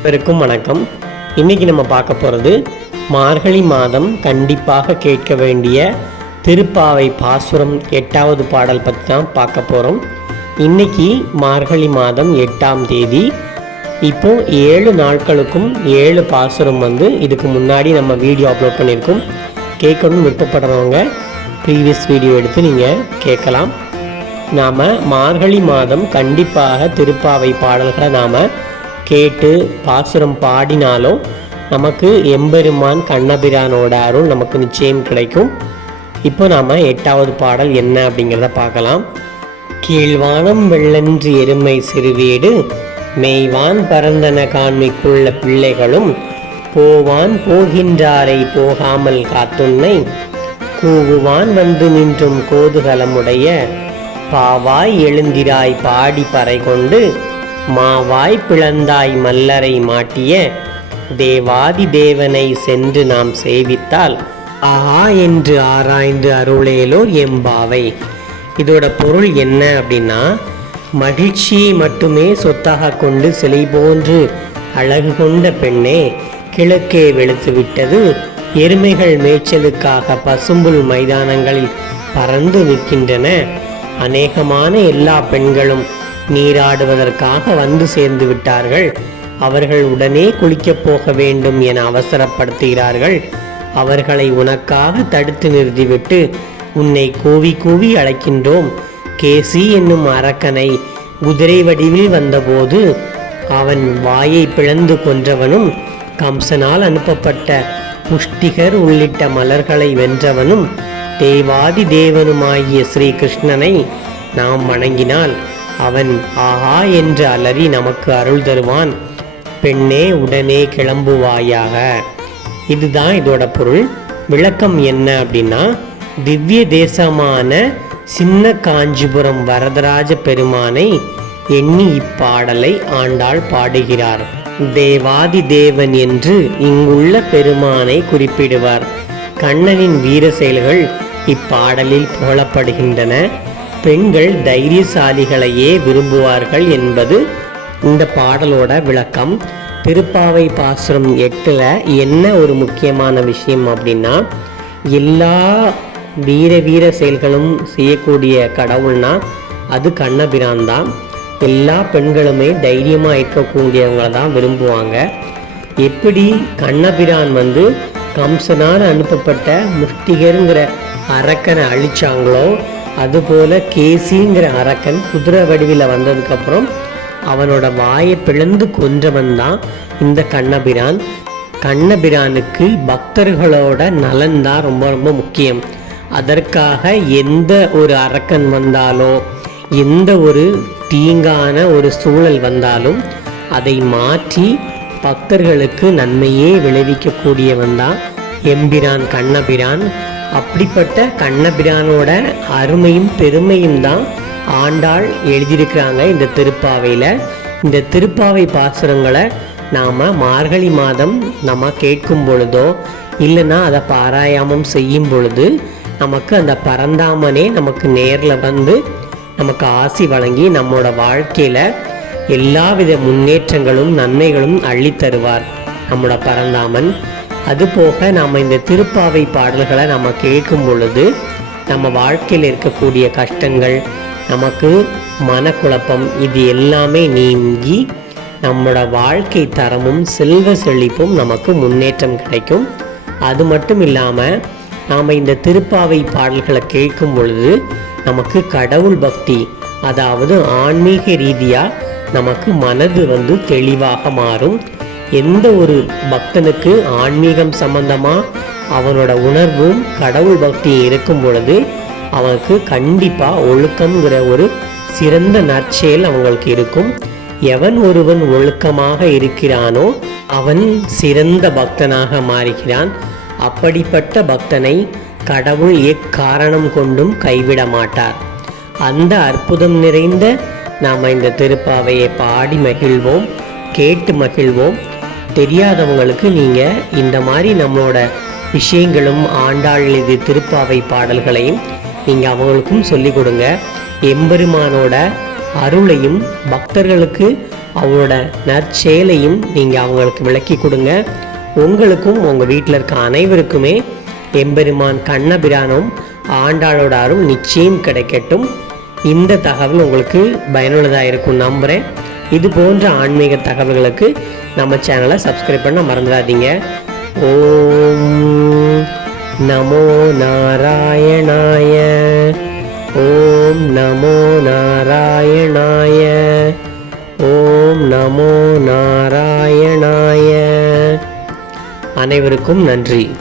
அனைவருக்கும் வணக்கம். இன்னைக்கு நம்ம பார்க்க போகிறது மார்கழி மாதம் கண்டிப்பாக கேட்க வேண்டிய திருப்பாவை பாசுரம் எட்டாவது பாடல் பற்றி தான் பார்க்க போகிறோம் இன்னைக்கு மார்கழி மாதம் எட்டாம் தேதி. இப்போ ஏழு நாட்களுக்கும் ஏழு பாசுரம் வந்து இதுக்கு முன்னாடி நம்ம வீடியோ அப்லோட் பண்ணியிருக்கோம். கேட்கணும்னு விருப்பப்படுறவங்க ப்ரீவியஸ் வீடியோ எடுத்து நீங்கள் கேட்கலாம். நாம் மார்கழி மாதம் கண்டிப்பாக திருப்பாவை பாடல்களை நாம் கேட்டு பாசுரம் பாடினாலும் நமக்கு எம்பெருமான் கண்ணபிரானோட அருள் நமக்கு நிச்சயம் கிடைக்கும். இப்போ நாம் எட்டாவது பாடல் என்ன அப்படிங்கிறத பார்க்கலாம். கீழ்வானம் வெள்ளன்று எருமை சிறுவீடு மெய்வான் பரந்தன காண்மைக்குள்ள பிள்ளைகளும் போவான் போகின்றாரை போகாமல் காத்துன்னை கூவுவான் வந்து நின்றும் கோதுகலமுடைய பாவாய் எழுந்திராய் பாடி பறை கொண்டு மாவாய் பிளந்தாய் மல்லரை மாட்டிய தேவாதி தேவனை சென்று நாம் சேவித்தால் ஆஹா என்று ஆராய்ந்து அருளேலோ எம்பாவை இதோட பொருள் என்ன அப்படின்னா மகிழ்ச்சியை மட்டுமே சொத்தாக கொண்டு சிலை போன்று அழகு கொண்ட பெண்ணே கிழக்கே வெளுத்து விட்டது. எருமைகள் மேய்ச்சலுக்காக பசும்புல் மைதானங்களில் பறந்து நிற்கின்றன. அநேகமான எல்லா பெண்களும் நீராடுவதற்காக வந்து சேர்ந்து விட்டார்கள். அவர்கள் உடனே குளிக்கப் போக வேண்டும் என அவசரப்படுத்துகிறார்கள். அவர்களை உனக்காக தடுத்து நிறுத்திவிட்டு உன்னை கூவி கூவி அழைக்கின்றோம். கேசி என்னும் அரக்கனை குதிரை வடிவில் வந்தபோது அவன் வாயை பிளந்து கொன்றவனும் கம்சனால் அனுப்பப்பட்ட புஷ்டிகர் உள்ளிட்ட மலர்களை வென்றவனும் தேவாதி தேவனுமாகிய ஸ்ரீகிருஷ்ணனை நாம் வணங்கினால் அவன் ஆஹா என்று அலறி நமக்கு அருள் தருவான். பெண்ணே உடனே கிளம்புவாயாக. இதுதான் இதோட பொருள். விளக்கம் என்ன அப்படின்னா திவ்ய தேசமான சின்ன காஞ்சிபுரம் வரதராஜ பெருமானை எண்ணி இப்பாடலை ஆண்டாள் பாடுகிறார். தேவாதி தேவன் என்று இங்குள்ள பெருமானை குறிப்பிடுவார். கண்ணனின் வீர செயல்கள் இப்பாடலில் புகழப்படுகின்றன. பெண்கள் தைரியசாலிகளையே விரும்புவார்கள் என்பது இந்த பாடலோட விளக்கம். திருப்பாவை பாசுரம் எட்டில் என்ன ஒரு முக்கியமான விஷயம் அப்படின்னா எல்லா வீர வீர செயல்களும் செய்யக்கூடிய கடவுள்னா அது கண்ணபிரான் தான். எல்லா பெண்களுமே தைரியமாக இருக்கக்கூடியவங்களை தான் விரும்புவாங்க. எப்படி கண்ணபிரான் வந்து கம்சனால் அனுப்பப்பட்ட முஷ்டிகருங்கிற அரக்கனை அழிச்சாங்களோ அதுபோல் கேசிங்கிற அரக்கன் குதிரை வடிவில் வந்ததுக்கப்புறம் அவனோட வாயை பிளந்து கொன்றவன் தான் இந்த கண்ணபிரான். கண்ணபிரானுக்கு பக்தர்களோட நலன் தான் ரொம்ப ரொம்ப முக்கியம். அதற்காக எந்த ஒரு அரக்கன் வந்தாலோ எந்த ஒரு தீங்கான ஒரு சூழல் வந்தாலும் அதை மாற்றி பக்தர்களுக்கு நன்மையே விளைவிக்கக்கூடியவன் தான் எம்பிரான் கண்ணபிரான். அப்படிப்பட்ட கண்ணபிரானோட அருமையும் பெருமையும் தான் ஆண்டாள் எழுதியிருக்கிறாங்க இந்த திருப்பாவையில். இந்த திருப்பாவை பாசுரங்களை நாம் மார்கழி மாதம் நம்ம கேட்கும் பொழுதோ இல்லைன்னா அதை பாராயாமம் செய்யும் பொழுது நமக்கு அந்த பரந்தாமனே நமக்கு நேரில் வந்து நமக்கு ஆசி வழங்கி நம்மளோட வாழ்க்கையில் எல்லாவித முன்னேற்றங்களும் நன்மைகளும் அள்ளித்தருவார் நம்மளோட பரந்தாமன். அதுபோக நாம் இந்த திருப்பாவை பாடல்களை நம்ம கேட்கும் பொழுது நம்ம வாழ்க்கையில் இருக்கக்கூடிய கஷ்டங்கள் நமக்கு மனக்குழப்பம் இது எல்லாமே நீங்கி நம்மளோட வாழ்க்கை தரமும் செல்வ செழிப்பும் நமக்கு முன்னேற்றம் கிடைக்கும். அது மட்டும் இல்லாமல் நாம் இந்த திருப்பாவை பாடல்களை கேட்கும் பொழுது நமக்கு கடவுள் பக்தி அதாவது ஆன்மீக ரீதியாக நமக்கு மனது வந்து தெளிவாக மாறும். எந்த ஒரு பக்தனுக்கு ஆன்மீகம் சம்பந்தமாக அவனோட உணர்வும் கடவுள் பக்தியும் இருக்கும் பொழுது அவனுக்கு கண்டிப்பாக ஒழுக்கம்ங்கிற ஒரு சிறந்த நற்செயல் அவங்களுக்கு இருக்கும். எவன் ஒருவன் ஒழுக்கமாக இருக்கிறானோ அவன் சிறந்த பக்தனாக மாறுகிறான். அப்படிப்பட்ட பக்தனை கடவுள் எக்காரணம் கொண்டும் கைவிட மாட்டார். அந்த அற்புதம் நிறைந்த நாம் இந்த திருப்பாவையை பாடி மகிழ்வோம் கேட்டு மகிழ்வோம். தெரியாதவங்களுக்கு நீங்கள் இந்த மாதிரி நம்மளோட விஷயங்களும் ஆண்டாள் இது திருப்பாவை பாடல்களையும் நீங்கள் அவங்களுக்கும் சொல்லிக் கொடுங்க. எம்பெருமானோட அருளையும் பக்தர்களுக்கு அவரோட நற்செயலையும் நீங்கள் அவங்களுக்கு விளக்கி கொடுங்க. உங்களுக்கும் உங்கள் வீட்டில் இருக்க அனைவருக்குமே எம்பெருமான் கண்ணபிரானும் ஆண்டாளோட அருள் நிச்சயம் கிடைக்கட்டும். இந்த தகவல் உங்களுக்கு பயனுள்ளதாக இருக்கும் நம்புகிறேன் இது போன்ற ஆன்மீக தகவல்களுக்கு நம்ம சேனலை சப்ஸ்கிரைப் பண்ண மறந்துடாதீங்க. ஓம் நமோ நாராயணாய. ஓம் நமோ நாராயணாய. ஓம் நமோ நாராயணாய. அனைவருக்கும் நன்றி.